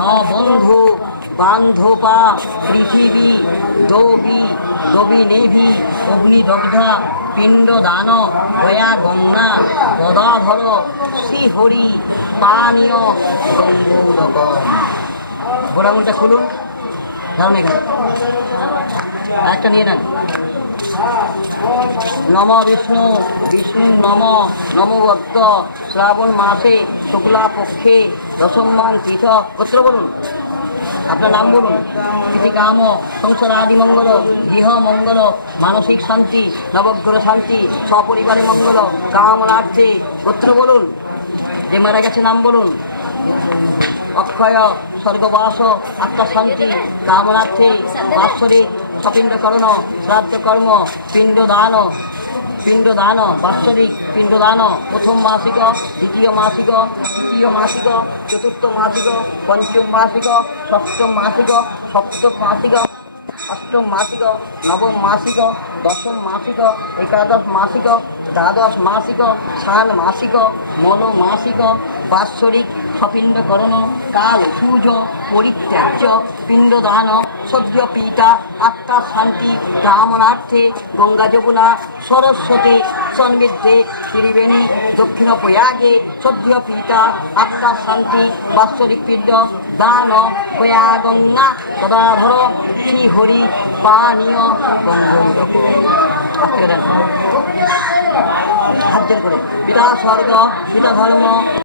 ন বন্ধু বান্ধবা পৃথিবী দবি দবি নেভি অগ্নিদগ্ধা পিণ্ডদান গয়া গঙ্গা গদাধর শ্রীহরি পানীয় গঙ্গোদক। গোড়ামুলটা খুলুন, ধরুন এখানে একটা নিয়ে নেন। নম বিষ্ণু বিষ্ণু নম নমভক্ত শ্রাবণ মাসে শুক্লা পক্ষে দশমান তীর্থ। গোত্র বলুন, আপনার নাম বলুন। ইতি কাম সংসারাদি মঙ্গল, গৃহ মঙ্গল, মানসিক শান্তি, নবগ্রহ শান্তি, সপরিবারে মঙ্গল কামনার্থে। গোত্র বলুন, যে মারা গেছে নাম বলুন। অক্ষয় স্বর্গবাস আত্মশান্তি কামনার্থে বাৎসরিক সপিণ্ডকরণ শ্রাদ্ধ কর্ম পিণ্ডদান পিণ্ডদান বাৎসরিক পিণ্ডদান প্রথম মাসিক, দ্বিতীয় মাসিক, তৃতীয় মাসিক, চতুর্থ মাসিক, পঞ্চম মাসিক, ষষ্ঠম মাসিক, সপ্তম মাসিক, অষ্টম মাসিক, নবম মাসিক, দশম মাসিক, একাদশ মাসিক, দ্বাদশ মাসিক, ষান্মাসিক, মনোমাসিক, বাৎসরিক সপিণ্ডকরণ কাল সূর্য পরিত্যাজ্য পিণ্ডদান সদ্য পিতা আত্মার শান্তি কামনার্থে গঙ্গা যমুনা সরস্বতী সন্নিধে ত্রিবেণী দক্ষিণ প্রয়াগে সদ্য পিতা আত্মার শান্তি বাৎসরিক পিণ্ড দান প্রয়া গঙ্গা গদাধর শ্রীহরি পানীয় গঙ্গোদক। হাত জোর করে পিতা স্বর্গ পিতা ধর্ম